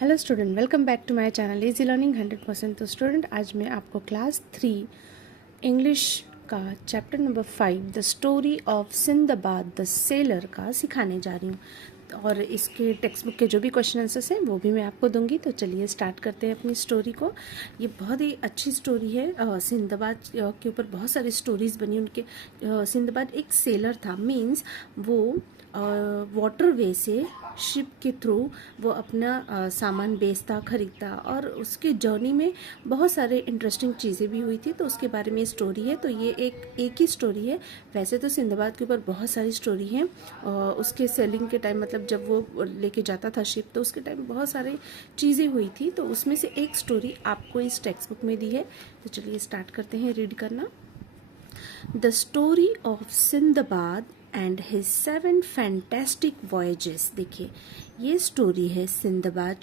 Hello student, welcome back to my channel easy learning 100%। तो student, आज मैं आपको क्लास 3 इंग्लिश का chapter number 5 the story of Sindbad the sailor का सिखाने जा रही हूँ। और इसके टेक्स्ट बुक के जो भी क्वेश्चन आंसर्स हैं वो भी मैं आपको दूंगी। तो चलिए स्टार्ट करते हैं अपनी स्टोरी को। ये बहुत ही अच्छी स्टोरी है। सिंदबाद के ऊपर बहुत सारी स्टोरीज बनी उनके। सिंदबाद एक सेलर था, मीन्स वो वाटरवे से शिप के थ्रू वो अपना सामान बेचता खरीदता, और उसकी जर्नी में बहुत सारे इंटरेस्टिंग चीज़ें भी हुई थी। तो उसके बारे में स्टोरी है। तो ये एक ही स्टोरी है। वैसे तो सिंदबाद के ऊपर बहुत सारी स्टोरी हैं। उसके सेलिंग के टाइम, मतलब जब वो लेके जाता था शिप, तो उसके टाइम बहुत सारी चीज़ें हुई थी। तो उसमें से एक स्टोरी आपको इस टेक्स्ट बुक में दी है। तो चलिए स्टार्ट करते हैं रीड करना। The story of Sinbad and his 7 fantastic voyages. देखिए, ये स्टोरी है सिंदबाद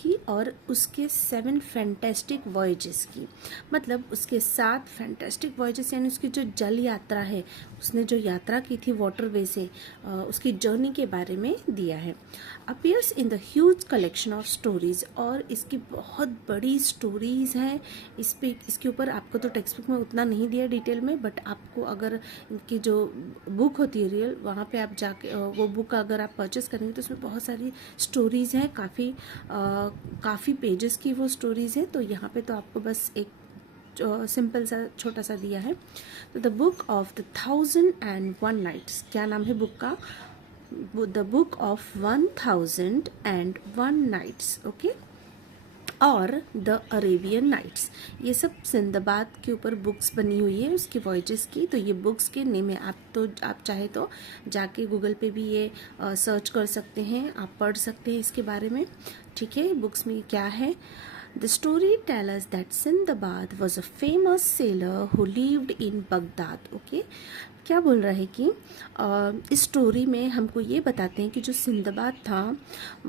की और उसके 7 फैंटेस्टिक वॉयजेस की। मतलब उसके 7 फैंटेस्टिक वॉयजेस, यानी उसकी जो जल यात्रा है, उसने जो यात्रा की थी वाटरवे से, उसकी जर्नी के बारे में दिया है। Appears in the huge collection of stories, और इसकी बहुत बड़ी स्टोरीज हैं। इसके ऊपर आपको तो टेक्स्ट बुक में उतना नहीं दिया डिटेल में, बट आपको अगर इनकी जो बुक होती है रियल, वहाँ पे आप जाके वो बुक अगर आप परचेस करेंगे तो उसमें बहुत सारी स्टोरीज़ हैं। काफ़ी पेजेस की वो स्टोरीज़ हैं। तो यहाँ पे तो आपको बस एक सिंपल सा छोटा सा दिया है। तो the book of the 1001 nights, क्या नाम है बुक का? The book of 1001 nights, okay. और द अरेबियन नाइट्स, ये सब सिंदबाद के ऊपर बुक्स बनी हुई है उसकी वॉयजेस की। तो ये बुक्स के नेम है। आप चाहे तो जाके गूगल पे भी ये सर्च कर सकते हैं, आप पढ़ सकते हैं इसके बारे में। ठीक है, बुक्स में क्या है? The story tells us that Sindbad was a famous sailor who lived in Baghdad. Okay? क्या बोल रहा है कि इस स्टोरी में हमको ये बताते हैं कि जो सिंदबाद था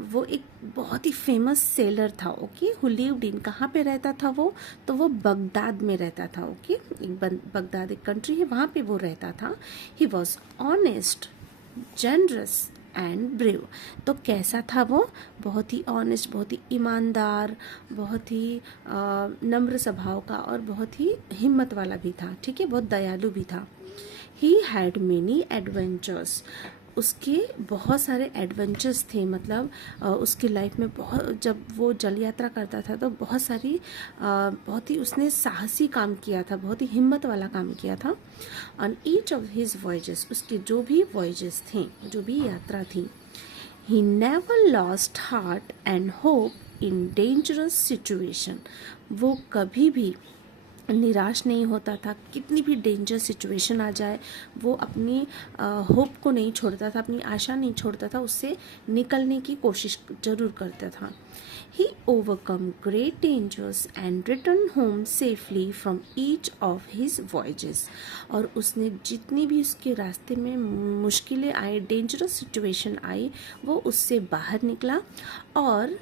वो एक बहुत ही फेमस सेलर था। ओके, हु लिव्ड इन, कहाँ पे रहता था वो? तो वो बगदाद में रहता था। ओके, बगदाद एक कंट्री है, वहाँ पे वो रहता था। He was honest, generous and brave. तो कैसा था वो? बहुत ही ऑनेस्ट, बहुत ही ईमानदार, बहुत ही नम्र स्वभाव का, और बहुत ही हिम्मत वाला भी था। ठीक है, बहुत दयालु भी था। ही हैड मेनी एडवेंचर्स, उसके बहुत सारे एडवेंचर्स थे। मतलब उसकी लाइफ में जब वो जल यात्रा करता था तो बहुत ही उसने साहसी काम किया था, बहुत ही हिम्मत वाला काम किया था। On each of his voyages, उसके जो भी वॉयजेस थे, जो भी यात्रा थी, he never lost heart and hope in dangerous situation. वो कभी भी निराश नहीं होता था। कितनी भी डेंजर सिचुएशन आ जाए, वो अपनी होप को नहीं छोड़ता था, अपनी आशा नहीं छोड़ता था, उससे निकलने की कोशिश जरूर करता था। He overcome great dangers and return home safely from each of his voyages. और उसने जितनी भी उसके रास्ते में मुश्किलें आई, डेंजरस सिचुएशन आई, वो उससे बाहर निकला और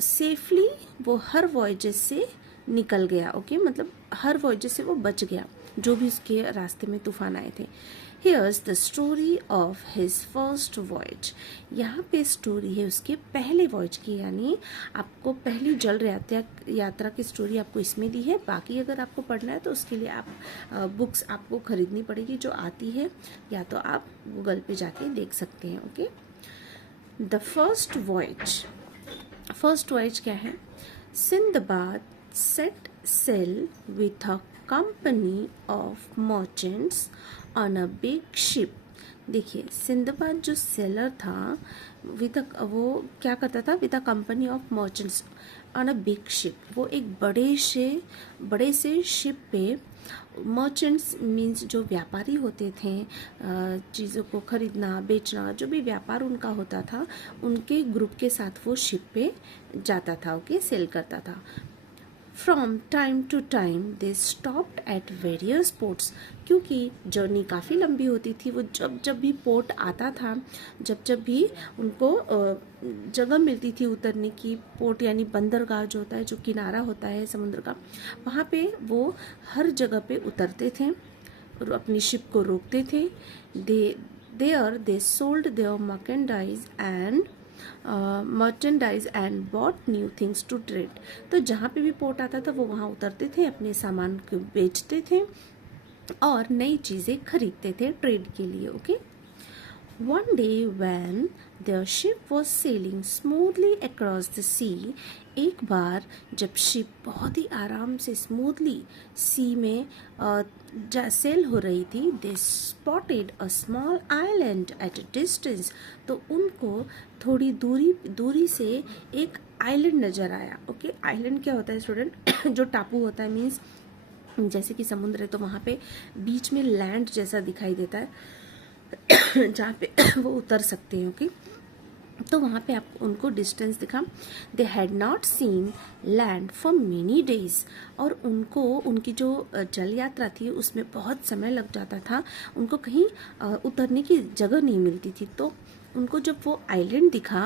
सेफली वो हर वॉयजेस से निकल गया। ओके, मतलब हर वजह से वो बच गया, जो भी उसके रास्ते में तूफान आए थे। Here's the story of his first voyage. यहाँ पे स्टोरी है उसके पहले वॉयज की, यानी आपको पहली जल यात्रा की स्टोरी आपको इसमें दी है। बाकी अगर आपको पढ़ना है तो उसके लिए आप बुक्स आपको खरीदनी पड़ेगी जो आती है, या तो आप गूगल पे जाके देख सकते हैं। ओके, द फर्स्ट वॉयज क्या है? Sinbad set sail with a company of merchants on a big ship. देखिए, सिंदबाद जो सेलर था वो क्या करता था? With a company of merchants on a big ship. वो एक बड़े से शिप पे, मर्चेंट्स मीन्स जो व्यापारी होते थे, चीज़ों को खरीदना बेचना, जो भी व्यापार उनका होता था, उनके ग्रुप के साथ वो शिप पे जाता था। ओके, सेल करता था। From time to time they stopped at various ports, क्योंकि जर्नी काफ़ी लंबी होती थी। वो जब भी पोर्ट आता था, जब भी उनको जगह मिलती थी उतरने की, पोर्ट यानी बंदरगाह जो होता है, जो किनारा होता है समुद्र का, वहाँ पे वो हर जगह पे उतरते थे और अपनी शिप को रोकते थे। They sold their merchandise and merchandise and bought new things to trade. तो जहाँ पे भी पोर्ट आता था वो वहाँ उतरते थे, अपने सामान को बेचते थे और नई चीज़ें खरीदते थे ट्रेड के लिए। Okay. One day when their ship was sailing smoothly across the sea, एक बार जब शिप बहुत ही आराम से स्मूथली सी में सेल हो रही थी, they spotted a small island at a distance। तो उनको थोड़ी दूरी से एक आइलैंड नज़र आया। ओके, आइलैंड क्या होता है स्टूडेंट? जो टापू होता है, मीन्स जैसे कि समुद्र है तो वहाँ पे बीच में लैंड जैसा दिखाई देता है जहाँ पे वो उतर सकते हैं। ओके, तो वहाँ पे आप उनको डिस्टेंस दिखा। They had not seen land for many days. और उनको उनकी जो जल यात्रा थी उसमें बहुत समय लग जाता था, उनको कहीं उतरने की जगह नहीं मिलती थी। तो उनको जब वो आइलैंड दिखा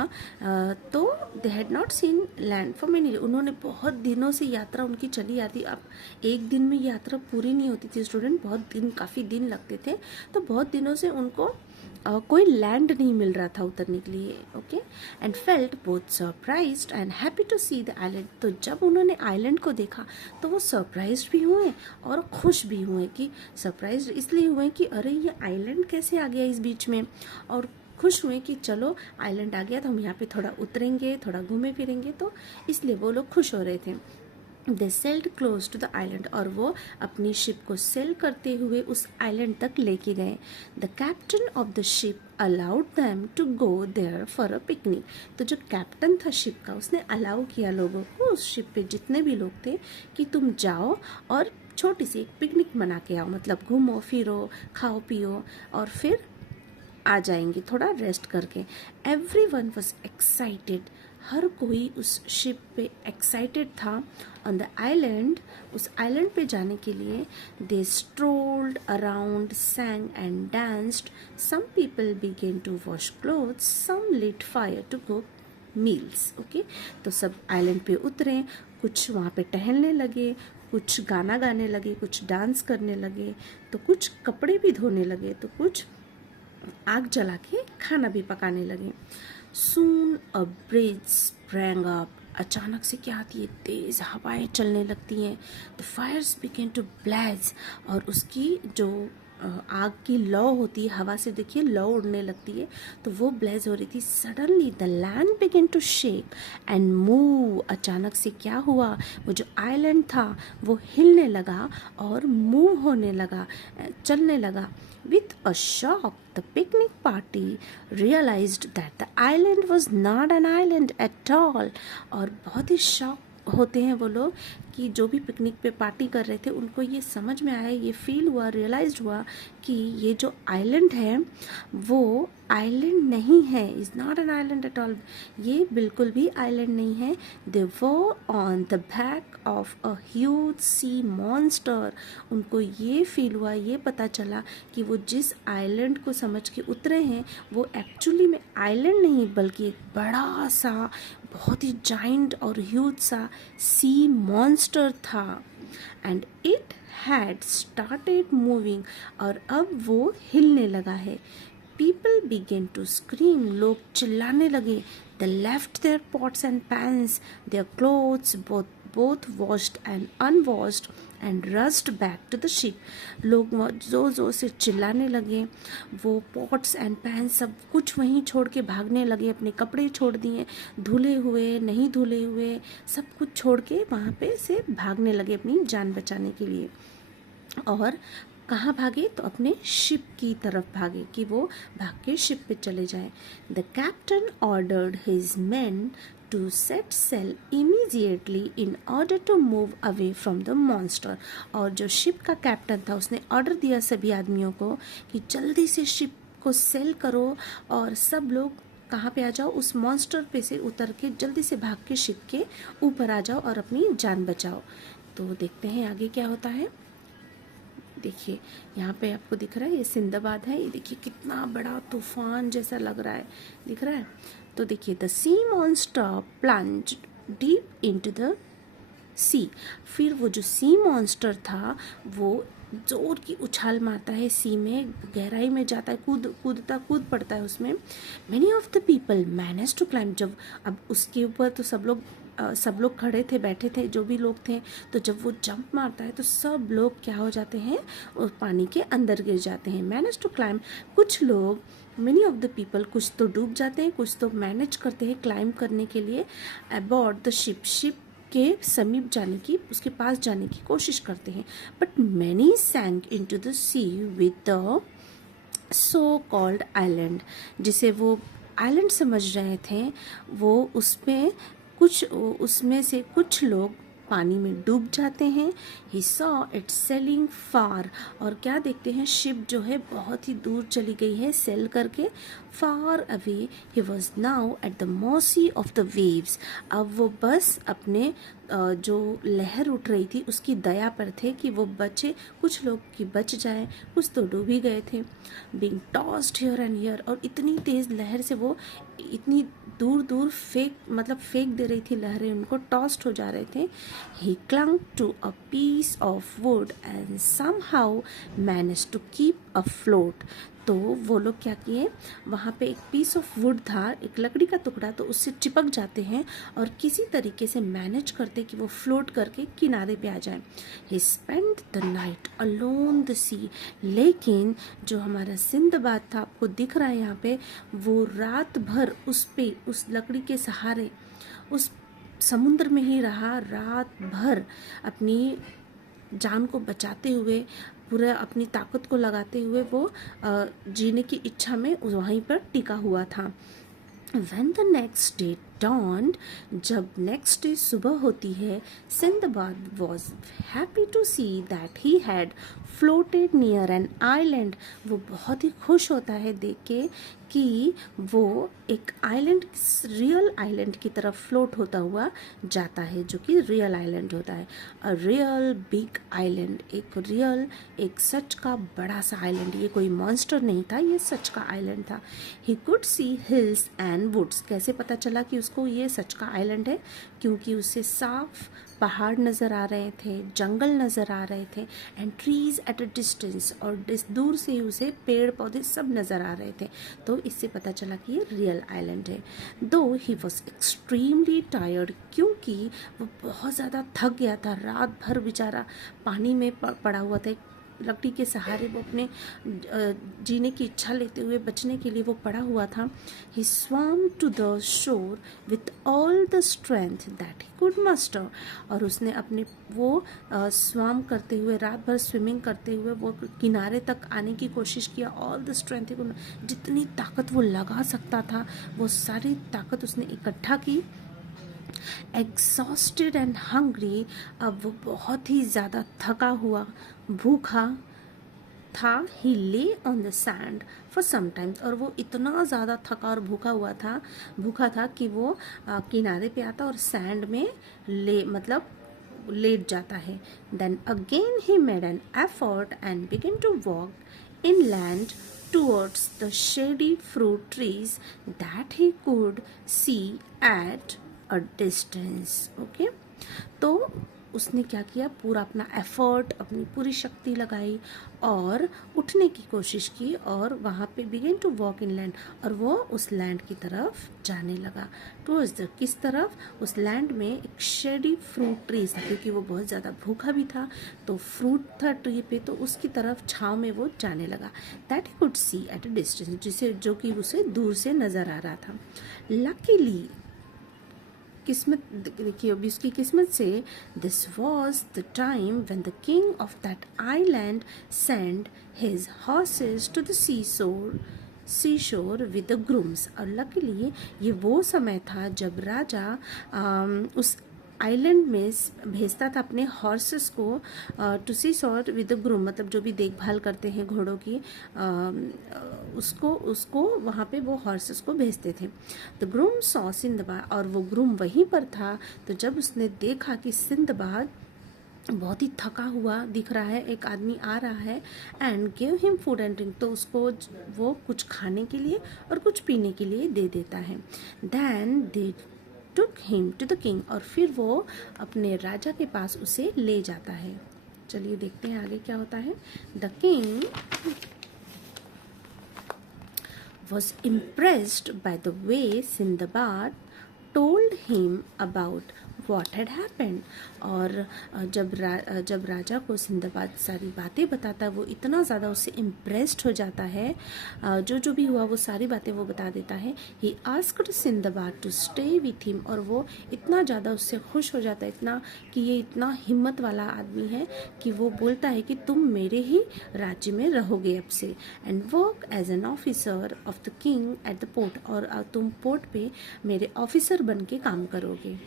तो they had not seen land for many, उन्होंने बहुत दिनों से यात्रा उनकी चली आती। अब एक दिन में यात्रा पूरी नहीं होती थी स्टूडेंट, बहुत दिन, काफ़ी दिन लगते थे। तो बहुत दिनों से उनको कोई लैंड नहीं मिल रहा था उतरने के लिए। Okay, and felt both surprised and happy to see the island. तो जब उन्होंने आइलैंड को देखा तो वो सरप्राइज्ड भी हुए और खुश भी हुए। कि सरप्राइज्ड इसलिए हुए कि अरे ये आइलैंड कैसे आ गया इस बीच में, और खुश हुए कि चलो आइलैंड आ गया तो हम यहाँ पे थोड़ा उतरेंगे, थोड़ा घूमे फिरेंगे। तो इसलिए वो लोग खुश हो रहे थे। They sailed close to the island, और वो अपनी शिप को सेल करते हुए उस आइलैंड तक लेके गए। The captain of the ship allowed them to go there for a picnic. तो जो कैप्टन था शिप का, उसने अलाउ किया लोगों को, उस शिप पे जितने भी लोग थे, कि तुम जाओ और छोटी सी एक पिकनिक मना के आओ, मतलब घूमो फिरो, खाओ पियो और फिर आ जाएंगे थोड़ा रेस्ट करके। एवरीवन वाज एक्साइटेड, हर कोई उस शिप पे एक्साइटेड था। ऑन द आइलैंड, उस आइलैंड पे जाने के लिए they strolled around, sang and danced। Some people began to wash clothes, some lit fire to cook meals. Okay, तो सब आइलैंड पे उतरे, कुछ वहाँ पे टहलने लगे, कुछ गाना गाने लगे, कुछ डांस करने लगे, तो कुछ कपड़े भी धोने लगे, तो कुछ आग जला के खाना भी पकाने लगे। सून अ ब्रिज स्प्रैंग अप। अचानक से क्या आती है, तेज हवाएं चलने लगती हैं। The fires began to blaze, और उसकी जो आग की लौ होती है, हवा से देखिए लौ उड़ने लगती है, तो वो ब्लेज हो रही थी। Suddenly the land began to shake and move. अचानक से क्या हुआ, वो जो आइलैंड था वो हिलने लगा और मूव होने लगा, चलने लगा। With a shock, the picnic party realized that the island was not an island at all। और बहुत ही शॉक होते हैं वो लोग कि जो भी पिकनिक पे पार्टी कर रहे थे, उनको ये समझ में आया, ये फील हुआ, रियलाइज हुआ कि ये जो आइलैंड है वो आइलैंड नहीं है, is not an island at all. ये बिल्कुल भी आइलैंड नहीं है। They were on the back of a huge sea monster. उनको ये फील हुआ, ये पता चला कि वो जिस आइलैंड को समझ के उतरे हैं वो एक्चुअली में आइलैंड नहीं, बल्कि एक बड़ा सा, बहुत ही जाइंट और ह्यूज सा सी मॉन्स्टर था। And it had started moving, और अब वो हिलने लगा है। पीपल बिगेन टू स्क्रीम, लोग चिल्लाने लगे। They left their pots and pans, their clothes both washed and unwashed and rushed back to the ship. लोग जोर जोर से चिल्लाने लगे, वो पॉट्स एंड पैन सब कुछ वहीं छोड़ के भागने लगे, अपने कपड़े छोड़ दिए, धुले हुए नहीं धुले हुए सब कुछ छोड़ के वहाँ पे से भागने लगे अपनी जान बचाने के लिए। और कहाँ भागे, तो अपने शिप की तरफ भागे कि वो भाग के शिप पे चले जाए। The captain ordered his main to set sail immediately in order to move away from the monster। और जो शिप का कैप्टन था उसने ऑर्डर दिया सभी आदमियों को कि जल्दी से शिप को सेल करो और सब लोग कहाँ पे आ जाओ, उस मॉन्स्टर पे से उतर के जल्दी से भाग के शिप के ऊपर आ जाओ और अपनी जान बचाओ। तो देखते हैं आगे क्या होता है। देखिए यहाँ पे आपको दिख रहा है ये सिंदाबाद है, ये देखिए कितना बड़ा तूफान जैसा लग रहा है, दिख रहा है। तो देखिए the sea monster plunged deep into the sea. फिर वो जो सी मॉन्स्टर था वो जोर की उछाल मारता है सी में, गहराई में जाता है, कूद पड़ता है उसमें। Many of the people manage to climb, जब अब उसके ऊपर तो सब लोग खड़े थे, बैठे थे, जो भी लोग थे, तो जब वो जंप मारता है तो सब लोग क्या हो जाते हैं, उस पानी के अंदर गिर जाते हैं। मैनेज टू क्लाइम, कुछ लोग, मेनी ऑफ द पीपल, कुछ तो डूब जाते हैं, कुछ तो मैनेज करते हैं क्लाइम करने के लिए अबॉर्ड द शिप के समीप जाने की, उसके पास जाने की कोशिश करते हैं। But many sank into the sea with the so called island, जिसे वो आइलैंड समझ रहे थे, वो उसमें से कुछ लोग पानी में डूब जाते हैं। ही सॉ इट सेलिंग फार, और क्या देखते हैं, शिप जो है बहुत ही दूर चली गई है सेल करके, far away. He was now at the mercy of the waves, अब वो बस अपने जो लहर उठ रही थी उसकी दया पर थे कि वो बचे, कुछ लोग की बच जाए, कुछ तो डूब ही गए थे। Being tossed here and here, और इतनी तेज़ लहर से वो इतनी दूर दूर फेंक दे रही थी लहरें, उनको टॉस्ड हो जा रहे थे। He clung to a piece of wood and somehow manage to keep afloat, तो वो लोग क्या किए, वहाँ पे एक पीस ऑफ वुड था, एक लकड़ी का टुकड़ा, तो उससे चिपक जाते हैं और किसी तरीके से मैनेज करते कि वो फ्लोट करके किनारे पे आ जाए। He spend the night alone the sea, लेकिन जो हमारा सिंदबाद था, आपको दिख रहा है यहाँ पे, वो रात भर उस लकड़ी के सहारे उस समुद्र में ही रहा, रात भर अपनी जान को बचाते हुए, पूरा अपनी ताकत को लगाते हुए वो जीने की इच्छा में वहीं पर टिका हुआ था। When the next day dawned, जब नेक्स्ट डे सुबह होती है, Sinbad was happy to see that he had floated near an island, वो बहुत ही खुश होता है देख के कि वो एक आइलैंड, रियल आइलैंड की तरफ फ्लोट होता हुआ जाता है, जो कि रियल आइलैंड होता है। अ रियल बिग आइलैंड, एक सच का बड़ा सा आइलैंड, ये कोई मॉन्स्टर नहीं था, ये सच का आइलैंड था। He could see hills and woods, कैसे पता चला कि उसको ये सच का आइलैंड है, क्योंकि उसे साफ पहाड़ नज़र आ रहे थे, जंगल नज़र आ रहे थे, and trees eight a distance, और दूर से ही उसे पेड़ पौधे सब नज़र आ रहे थे, तो इससे पता चला कि ये रियल आइलैंड है। दो ही वॉज एक्सट्रीमली टायर्ड, क्योंकि वो बहुत ज़्यादा थक गया था, रात भर बेचारा पानी में पड़ा हुआ था, लकड़ी के सहारे वो अपने जीने की इच्छा लेते हुए बचने के लिए वो पड़ा हुआ था। He swam to the shore with all the strength that he could muster, और उसने अपने वो स्वम करते हुए, रात भर स्विमिंग करते हुए वो किनारे तक आने की कोशिश किया। ऑल द स्ट्रेंथ, जितनी ताकत वो लगा सकता था वो सारी ताकत उसने इकट्ठा की। एग्जॉस्टेड एंड हंग्री, अब वो बहुत ही ज़्यादा थका हुआ, भूखा था। He lay on the sand for some times, और वो इतना ज़्यादा थका और भूखा था कि वो किनारे पे आता और सैंड में लेट जाता है। Then again he made an effort and begin to walk inland towards the shady fruit trees that he could see at a distance. Okay, तो उसने क्या किया, पूरा अपना एफर्ट, अपनी पूरी शक्ति लगाई और उठने की कोशिश की, और वहाँ पे begin to walk in land, और वो उस लैंड की तरफ जाने लगा। टूवर्ड्स द, किस तरफ, उस लैंड में एक शेडी फ्रूट ट्रीज था, क्योंकि वो बहुत ज़्यादा भूखा भी था, तो फ्रूट था ट्री पे, तो उसकी तरफ छाँव में वो जाने लगा। That he could see at a distance, जो कि उसे दूर से नज़र आ रहा था। लकीली, किस्मत देखिए अभी उसकी किस्मत से, this was the time when the king of that island send his horses to the sea shore with the grooms, और लकीली ये वो समय था जब राजा उस आइलैंड में भेजता था अपने हॉर्सेस को to C shore with the groom, मतलब जो भी देखभाल करते हैं घोड़ों की, उसको वहाँ पे वो हॉर्सेस को भेजते थे। द ग्रूम सॉ सिंदबाद, और वो ग्रूम वहीं पर था, तो जब उसने देखा कि सिंदबाद बहुत ही थका हुआ दिख रहा है, एक आदमी आ रहा है, and give him food and drink, तो उसको वो कुछ खाने के लिए और कुछ पीने के लिए दे देता है। Then they took him to the king, और फिर वो अपने राजा के पास उसे ले जाता है। चलिए देखते हैं आगे क्या होता है। The king was impressed by the way Sindbad told him about what had happened। और जब राजा को सिंदबाद सारी बातें बताता है, वो इतना ज़्यादा उससे इम्प्रेस्ड हो जाता है, जो भी हुआ वो सारी बातें वो बता देता है। He asked Sindbad to stay with him, और वो इतना ज़्यादा उससे खुश हो जाता है, इतना कि ये इतना हिम्मत वाला आदमी है कि वो बोलता है कि तुम मेरे ही राज्य में रहोगे अब से, and work as an officer of the king at the port, और तुम पोर्ट पे मेरे ऑफिसर बन के काम करोगे।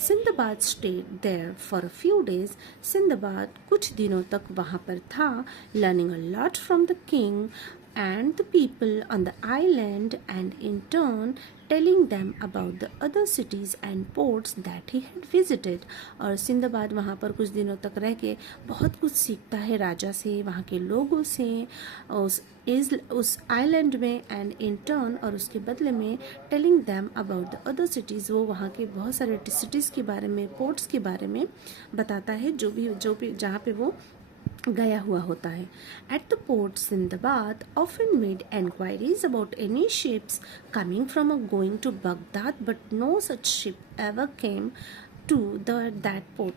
Sindbad stayed there for a few days. Sindbad कुछ दिनों तक वहाँ पर था, learning a lot from the king and the people on the island, and in turn telling them about the other cities and ports that he had visited। और Sinbad वहाँ पर कुछ दिनों तक रह के बहुत कुछ सीखता है राजा से, वहाँ के लोगों से, उस आइलैंड में, एंड इन टर्न, और उसके बदले में telling them about the other cities, वो वहाँ के बहुत सारे सिटीज़ के बारे में, पोर्ट्स के बारे में बताता है, जो भी जहाँ पे वो गया हुआ होता है। Eight the port Sinbad often made enquiries about any ships coming from or going to Baghdad, but no such ship ever came to that port।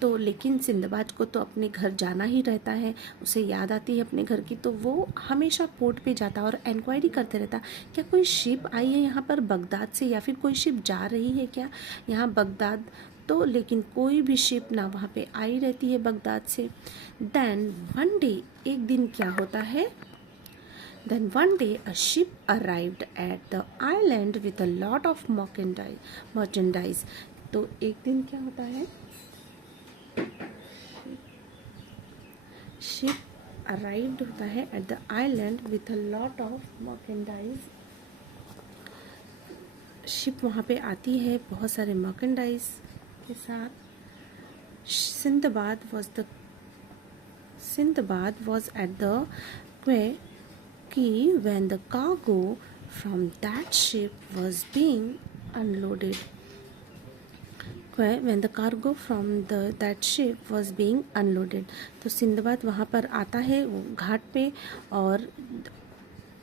तो लेकिन सिंदबाद को तो अपने घर जाना ही रहता है, उसे याद आती है अपने घर की, तो वो हमेशा पोर्ट पे जाता और इंक्वायरी करते रहता, क्या कोई शिप आई है यहाँ पर बगदाद से, या फिर कोई शिप जा रही है क्या यहाँ बगदाद। तो लेकिन कोई भी शिप ना वहाँ पे आई रहती है बगदाद से। देन वन डे, एक दिन क्या होता है, Then one day a ship arrived at the island with a lot of merchandise। तो एक दिन क्या होता है, शिप अराइव्ड होता है at the island with a lot of merchandise. Ship वहाँ पे आती है बहुत सारे मर्केंडाइज के साथ। Sindbad was at the quay when the cargo from that ship was being unloaded। that ship was being unloaded। तो सिंदबाद वहाँ पर आता है घाट पे, और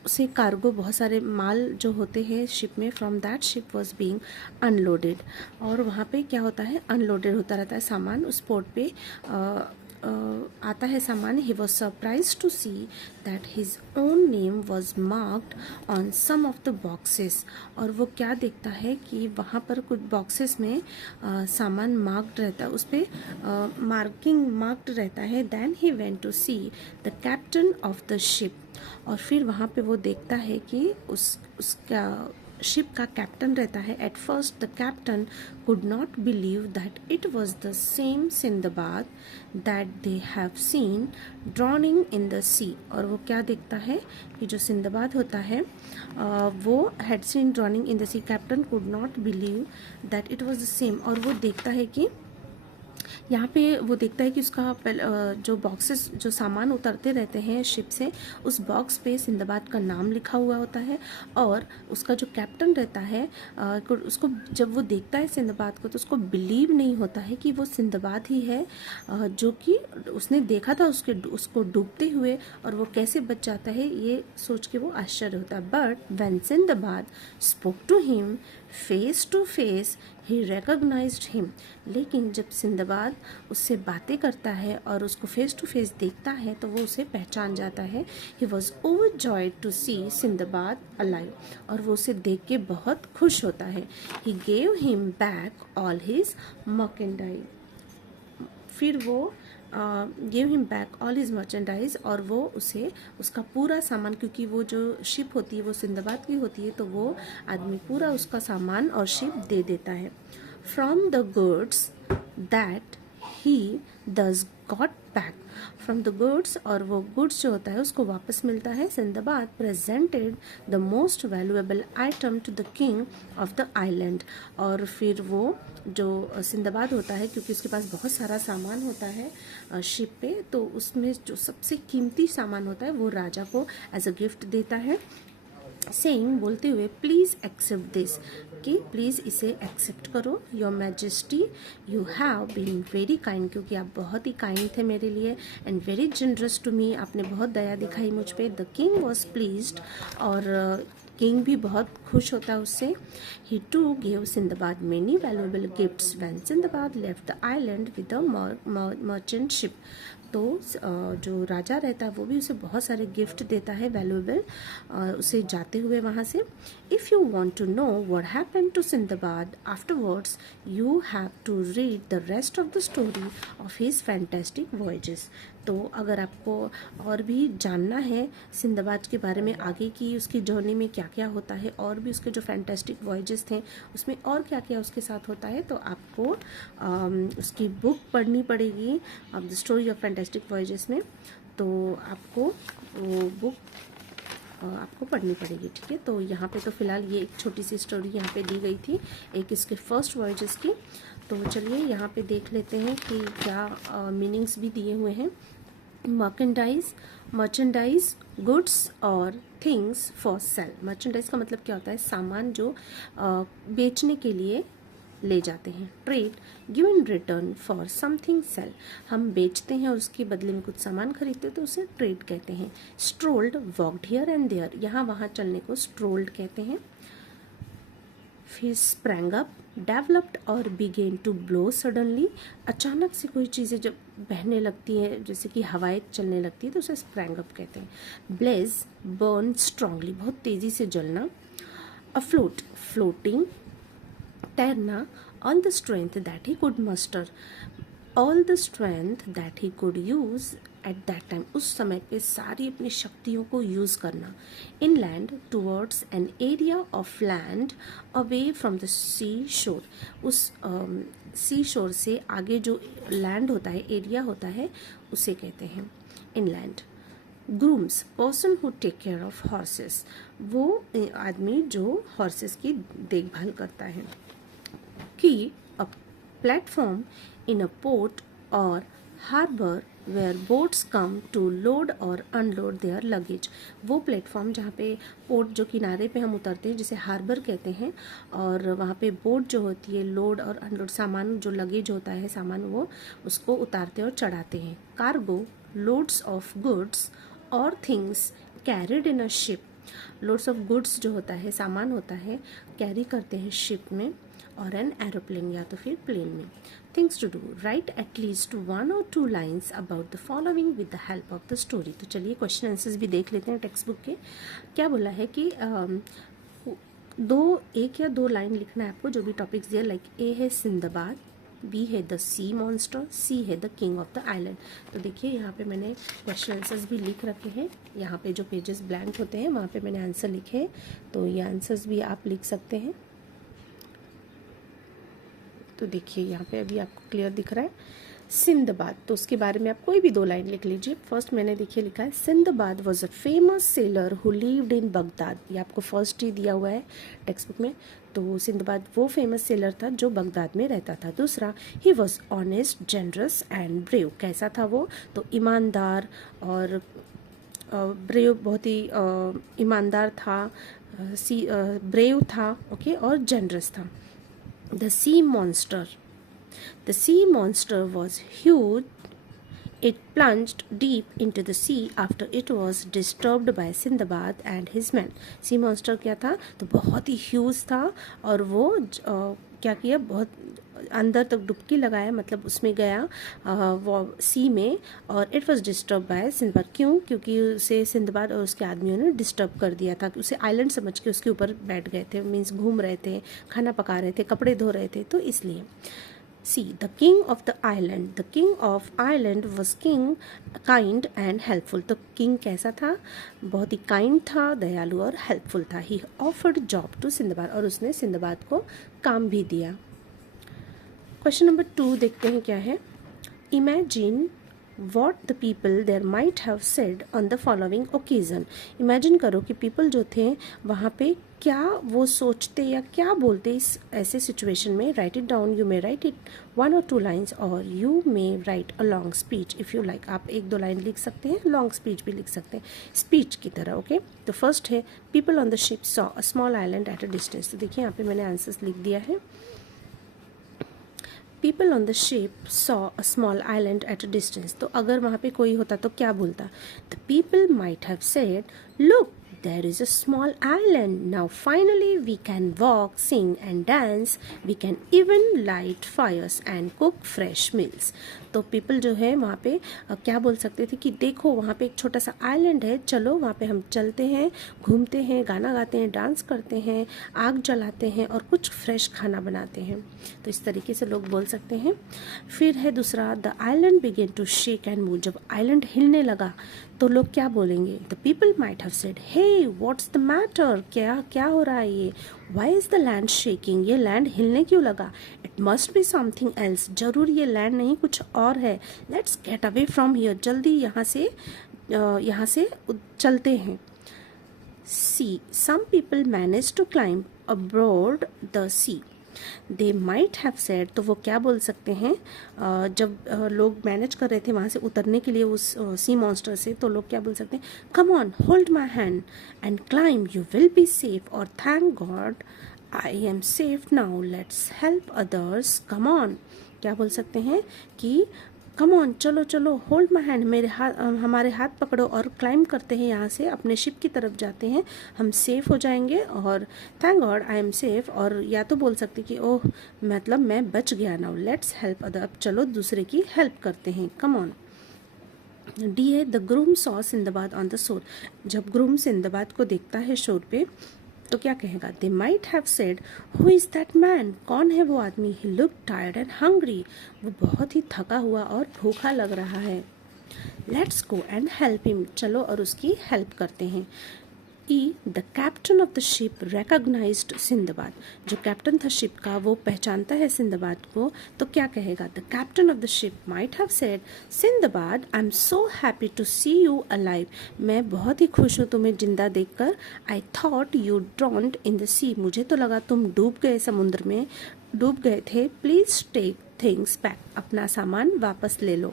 उसे कार्गो, बहुत सारे माल जो होते हैं शिप में, from that ship was being unloaded. और वहाँ पे क्या होता है, अनलोडेड होता रहता है सामान, उस पोर्ट पे आता है सामान। He was surprise to see that his own name was marked on some of the boxes. और वो क्या देखता है कि वहाँ पर कुछ बॉक्सेस में सामान मार्क्ड रहता है, उस पर मार्क्ड रहता है। Then he went to see the captain of the ship. और फिर वहाँ पे वो देखता है कि उसका शिप का कैप्टन रहता है। At first the captain could not believe that it was the same Sindbad that they have seen drowning in the sea. और वो क्या देखता है कि जो सिंदबाद होता है वो had seen drowning in the sea. Captain could not believe that it was the same. और वो देखता है कि यहाँ पे वो देखता है कि उसका जो बॉक्सेस, जो सामान उतरते रहते हैं शिप से, उस बॉक्स पे सिंदबाद का नाम लिखा हुआ होता है। और उसका जो कैप्टन रहता है उसको जब वो देखता है सिंदबाद को, तो उसको बिलीव नहीं होता है कि वो सिंदबाद ही है जो कि उसने देखा था उसको डूबते हुए, और वो कैसे बच जाता है ये सोच के वो आश्चर्य होता है। But when Sindbad spoke to him face to face he recognised him. लेकिन जब सिंदबाद उससे बातें करता है और उसको फेस टू फेस देखता है, तो वो उसे पहचान जाता है। He was overjoyed to see Sindbad alive. और वो उसे देख के बहुत खुश होता है। He gave him back all his merchandise. फिर वो give him back all his merchandise, और वो उसे उसका पूरा सामान, क्योंकि वो जो शिप होती है वो सिंदबाद की होती है, तो वो आदमी पूरा उसका सामान और शिप दे देता है। From the goods that he thus got back. From the goods, और वो गुड्स जो होता है उसको वापस मिलता है। Sindbad presented the most valuable item to the king of the island. और फिर वो जो सिंदबाद होता है, क्योंकि उसके पास बहुत सारा सामान होता है शिप पे, तो उसमें जो सबसे कीमती सामान होता है वो राजा को एज अ गिफ्ट देता है। सेइंग बोलते हुए प्लीज़ एक्सेप्ट दिस, कि प्लीज़ इसे एक्सेप्ट करो। Your majesty you have been very kind, क्योंकि आप बहुत ही काइंड थे मेरे लिए, and very generous to me, आपने बहुत दया दिखाई मुझ पे। द किंग वॉज प्लीज्ड, और किंग भी बहुत खुश होता है उससे। He to give Sindbad many valuable gifts when Sindbad left the island with the merchant ship. तो जो राजा रहता है वो भी उसे बहुत सारे गिफ्ट देता है वैल्यूएबल, उसे जाते हुए वहाँ से। If you want to know what happened to Sindbad afterwards, you have to read the rest of the story of his fantastic voyages. तो अगर आपको और भी जानना है सिंदबाद के बारे में, आगे की उसकी जर्नी में क्या क्या होता है, और भी उसके जो फैंटास्टिक वॉयजेस थे उसमें और क्या क्या उसके साथ होता है, तो आपको उसकी बुक पढ़नी पड़ेगी of the story of fantastic voyages में। तो आपको वो बुक आपको पढ़नी पड़ेगी, ठीक है। तो यहाँ पे तो फ़िलहाल ये एक छोटी सी स्टोरी यहाँ पे दी गई थी, एक इसके फर्स्ट वॉयजेस की। तो चलिए यहाँ पे देख लेते हैं कि क्या मीनिंग्स भी दिए हुए हैं। मर्चेंडाइज गुड्स और थिंग्स फॉर सेल। मर्चेंडाइज का मतलब क्या होता है, सामान जो बेचने के लिए ले जाते हैं। Trade give in return for something sell, हम बेचते हैं और उसके बदले में कुछ सामान खरीदते हैं तो उसे ट्रेड कहते हैं। स्ट्रोल्ड वॉकड हियर एंड देयर, यहाँ वहाँ चलने को स्ट्रोल्ड कहते हैं। फिर स्प्रैंग अप, डेवलप्ड और बिगेन टू ब्लो सडनली, अचानक से कोई चीज़ें जब बहने लगती हैं, जैसे कि हवाएं चलने लगती है तो उसे स्प्रैंग अप कहते हैं। ब्लेज बर्न स्ट्रांगली, बहुत तेज़ी से जलना। अफ्लोट फ्लोटिंग, तैरना। All the strength that he could muster, all the strength that he could use at that time, उस समय पे सारी अपनी शक्तियों को यूज़ करना। Inland towards an area of land away from the sea shore, उस सी शोर से आगे जो लैंड होता है, एरिया होता है, उसे कहते हैं inland. Grooms person who take care of horses, वो आदमी जो हॉर्सेस की देखभाल करता है। Quay a platform in a port और harbour where boats come to load और अनलोड देयर लगेज, वो प्लेटफॉर्म जहाँ पे पोर्ट जो किनारे पे हम उतरते हैं जिसे हार्बर कहते हैं, और वहाँ पे बोट जो होती है लोड और अनलोड, सामान जो लगेज होता है सामान, वो उसको उतारते और चढ़ाते हैं। कार्गो लोड्स ऑफ गुड्स और things carried in a ship, loads of goods जो होता है सामान होता है कैरी करते हैं शिप में, और एन एरोप्लेन या तो फिर प्लेन में। Things to do, write at least 1 or 2 lines about the following with the help of the story. तो चलिए क्वेश्चन आंसर्स भी देख लेते हैं टेक्स्ट बुक के। क्या बोला है कि एक या दो लाइन लिखना है आपको, जो भी टॉपिक्स दिया, लाइक ए है सिंदबाद, बी है द सी मॉन्स्टर, सी है the king of the island. तो देखिए यहाँ पे मैंने क्वेश्चन आंसर्स भी लिख रखे हैं, यहाँ पे जो पेजेस ब्लैंक होते हैं वहाँ पे मैंने आंसर लिखे हैं, तो ये आंसर्स भी आप लिख सकते हैं। तो देखिए यहाँ पे अभी आपको क्लियर दिख रहा है सिंदबाद, तो उसके बारे में आप कोई भी 2 लाइन लिख लीजिए। फर्स्ट मैंने देखिए लिखा है Sinbad was a famous seller who lived in Baghdad, ये आपको फर्स्ट ही दिया हुआ है टेक्स्ट बुक में। तो सिंदबाद वो फेमस सेलर था जो बगदाद में रहता था। दूसरा, he was honest generous and brave, कैसा था वो, तो ईमानदार और ब्रेव, बहुत ही ईमानदार था, ब्रेव था, ओके, और जनरस था। The sea monster was huge. It plunged deep into the sea after it was disturbed by Sindbad and his men. Sea monster क्या था, तो बहुत ही ह्यूज था, और वो क्या किया, बहुत अंदर तक डुबकी लगाया, मतलब उसमें गया वो सी में, और it was disturb by Sinbad. क्यों, क्योंकि उसे सिंदबाद और उसके आदमियों ने डिस्टर्ब कर दिया था, उसे आइलैंड समझ के उसके ऊपर बैठ गए थे, मीन्स घूम रहे थे, खाना पका रहे थे, कपड़े धो रहे थे, तो इसलिए। See the king of island was king kind and helpful, तो किंग कैसा था, बहुत ही काइंड था, दयालु और हेल्पफुल था। He offered job to Sindbad, और उसने सिंदबाद को काम भी दिया। क्वेश्चन नंबर 2 देखते हैं क्या है। Imagine what the people there might have said on the following occasion, imagine करो कि पीपल जो थे वहाँ पे क्या वो सोचते या क्या बोलते इस ऐसे सिचुएशन में. Right it down. You may right it 1 or 2 lines और you may right a long speech if you like. आप 1-2 लाइन लिख सकते हैं, लॉन्ग स्पीच भी लिख सकते हैं स्पीच की तरह. ओके. तो फर्स्ट है people on the ship saw a small island eight a distance. तो देखिए यहाँ पे मैंने आंसर्स लिख दिया है. People on the ship saw a small island eight a distance. तो अगर वहाँ पे कोई होता तो क्या बोलता. The people might have said look there is a small island. Now finally we can walk, sing and dance. We can even light fires and cook fresh meals. तो पीपल जो है वहाँ पे क्या बोल सकते थे कि देखो वहाँ पे एक छोटा सा आइलैंड है, चलो वहाँ पे हम चलते हैं, घूमते हैं, गाना गाते हैं, डांस करते हैं, आग जलाते हैं और कुछ फ्रेश खाना बनाते हैं. तो इस तरीके से लोग बोल सकते हैं. फिर है दूसरा the island began to shake and move. जब आइलैंड हिलने लगा तो लोग क्या बोलेंगे. The people might have said hey what's the matter. क्या क्या हो रहा है ये. Why is the land shaking. ये लैंड हिलने क्यों लगा. It must be something else. जरूर ये लैंड नहीं कुछ और है. Let's get away from here. जल्दी यहाँ से चलते हैं. See some people manage to climb abroad the sea. They might have said. तो वो क्या बोल सकते हैं जब लोग मैनेज कर रहे थे वहाँ से उतरने के लिए उस सी मॉन्स्टर से, तो लोग क्या बोल सकते हैं. Come on hold my hand and climb you will be safe. और thank God I am safe now let's help others come on. क्या बोल सकते हैं कि कम ऑन चलो चलो होल्ड माई हैंड हमारे हाथ पकड़ो और क्लाइंब करते हैं यहाँ से अपने शिप की तरफ जाते हैं, हम सेफ हो जाएंगे. और thank God I am safe. और या तो बोल सकते कि ओह मतलब मैं बच गया. Now let's help other. अब चलो दूसरे की हेल्प करते हैं. Come on. डी है the groom saw Sinbad on the shore. जब ग्रूम सिंदबाद को देखता है शोर पे तो क्या कहेगा. दे might have said who is that man. कौन है वो आदमी. ही लुक टायर्ड एंड हंग्री. वो बहुत ही थका हुआ और भूखा लग रहा है. Let's go and help him. चलो और उसकी हेल्प करते हैं. ई the captain of the ship recognised Sindbad. जो कैप्टन था शिप का वो पहचानता है सिंदबाद को. तो क्या कहेगा. The captain of the ship might have said Sindbad I am so happy to see you alive. मैं बहुत ही खुश हूँ तुम्हें जिंदा देखकर. I thought you drowned in the sea. मुझे तो लगा तुम डूब गए समुद्र में, डूब गए थे. Please take things back. अपना सामान वापस ले लो.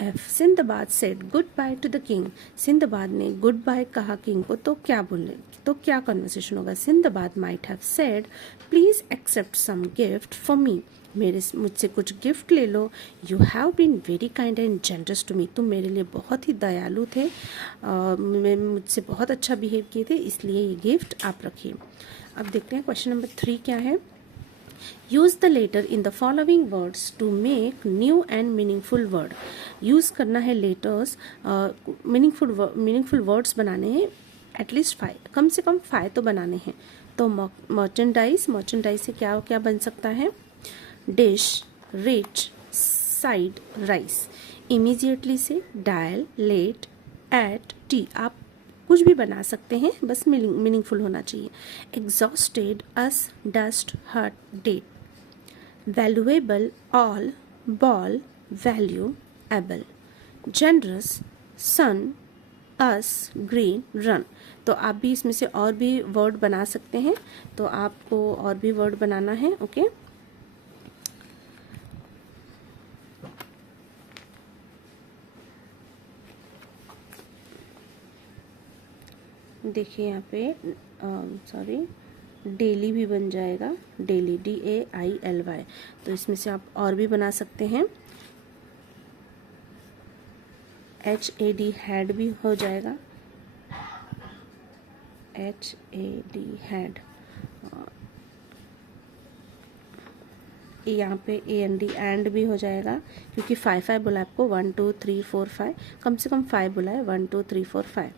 एफ Sindbad said goodbye to the king. Sindbad ने गुड बाय कहा किंग को. तो क्या बोले, तो क्या कन्वर्सेशन होगा. Sindbad might have said please accept some gift for me. मुझसे कुछ गिफ्ट ले लो. You have been very kind and generous to me. तुम मेरे लिए बहुत ही दयालु थे, मुझसे बहुत अच्छा बिहेव किए थे, इसलिए ये गिफ्ट आप रखिए. अब देखते हैं क्वेश्चन नंबर 3 क्या है. Use the letter in the following words to make new and meaningful word. Use करना है लेटर्स, मीनिंगफुल वर्ड्स बनाने हैं. एटलीस्ट 5, कम से कम 5 तो बनाने हैं. तो मर्चेंडाइज से क्या क्या बन सकता है. Dish, rich, side, rice. Immediately से डायल, लेट, एट, टी. आप कुछ भी बना सकते हैं, बस मीनिंगफुल होना चाहिए. Exhausted, us, dust, hurt, date. Valuable, all, ball, value, able. Generous, sun, us, green, run. तो आप भी इसमें से और भी वर्ड बना सकते हैं. तो आपको और भी वर्ड बनाना है. ओके. देखिए यहाँ पे सॉरी डेली भी बन जाएगा. Daily, DAILY. तो इसमें से आप और भी बना सकते हैं. HAD हैड भी हो जाएगा. HAD had. यहाँ पे AND एंड भी हो जाएगा क्योंकि 5 बोला आपको. 1 2 3 4 5, कम से कम 5 बोला है. 1 2 3 4 5,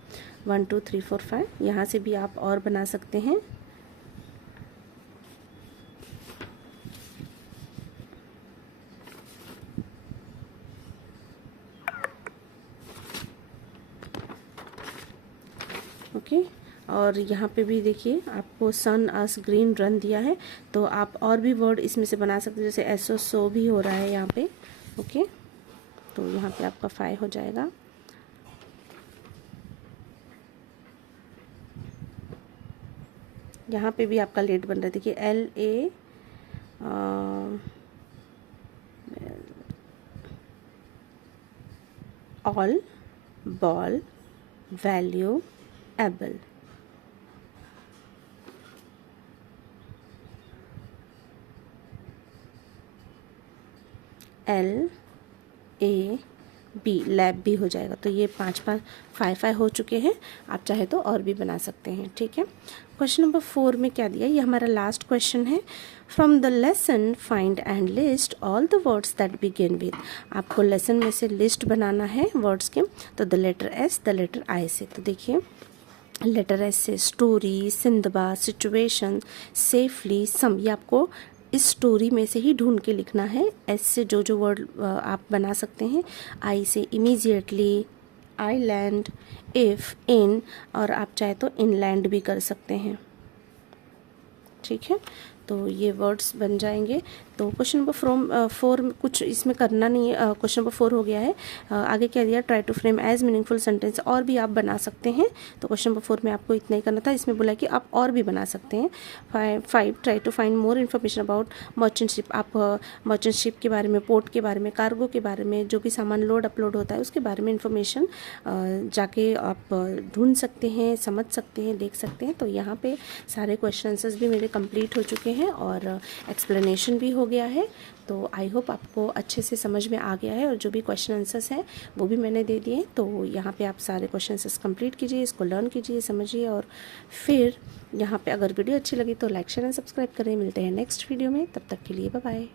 1 2 3 4 5. यहाँ से भी आप और बना सकते हैं. ओके. और यहाँ पे भी देखिए आपको सन, अस, ग्रीन, रन दिया है. तो आप और भी वर्ड इसमें से बना सकते हैं. जैसे एसो, सो भी हो रहा है यहाँ पे. ओके. तो यहाँ पे आपका 5 हो जाएगा. यहाँ पे भी आपका लेट बन रहा है, देखिए LA all ball valuable. LAB lab भी हो जाएगा। तो ये 5 हो चुके हैं। आप चाहे तो और भी बना सकते हैं, ठीक है। क्वेश्चन नंबर 4 में क्या दिया, ये हमारा लास्ट क्वेश्चन है। From the lesson find and list all the words that begin with. आपको लेसन में से लिस्ट बनाना है वर्ड्स के, तो the letter S, the letter I से। तो देखिए लेटर S से story, Sindbad, situation, safely, some, ये आपको इस स्टोरी में से ही ढूंढ के लिखना है। S से जो जो वर्ड आप बना सकते हैं, I से इमीजिएटली, आईलैंड, इफ़, इन, और आप चाहे तो इनलैंड भी कर सकते हैं, ठीक है। तो ये वर्ड्स बन जाएंगे। तो क्वेश्चन नंबर 4 कुछ इसमें करना नहीं है, क्वेश्चन नंबर 4 हो गया है। आगे क्या दिया, try to frame as meaningful sentence, और भी आप बना सकते हैं। तो क्वेश्चन नंबर 4 में आपको इतना ही करना था। इसमें बोला कि आप और भी बना सकते हैं। 5 try to find more information about merchant ship. आप मर्चेंट शिप के बारे में, पोर्ट के बारे में, कार्गो के बारे में, जो भी सामान लोड अपलोड होता है उसके बारे में इन्फॉर्मेशन जाके आप ढूंढ सकते हैं, समझ सकते हैं, देख सकते हैं। तो यहाँ पे सारे क्वेश्चन आंसर्स भी मेरे कंप्लीट हो चुके हैं और एक्सप्लेनेशन भी हो गया है। तो आई होप आपको अच्छे से समझ में आ गया है, और जो भी क्वेश्चन आंसर्स हैं वो भी मैंने दे दिए। तो यहाँ पे आप सारे क्वेश्चन आंसर्स कंप्लीट कीजिए, इसको लर्न कीजिए, समझिए, और फिर यहाँ पे अगर वीडियो अच्छी लगी तो लाइक शेयर एंड सब्सक्राइब करें। मिलते हैं नेक्स्ट वीडियो में, तब तक के लिए बाय बाय।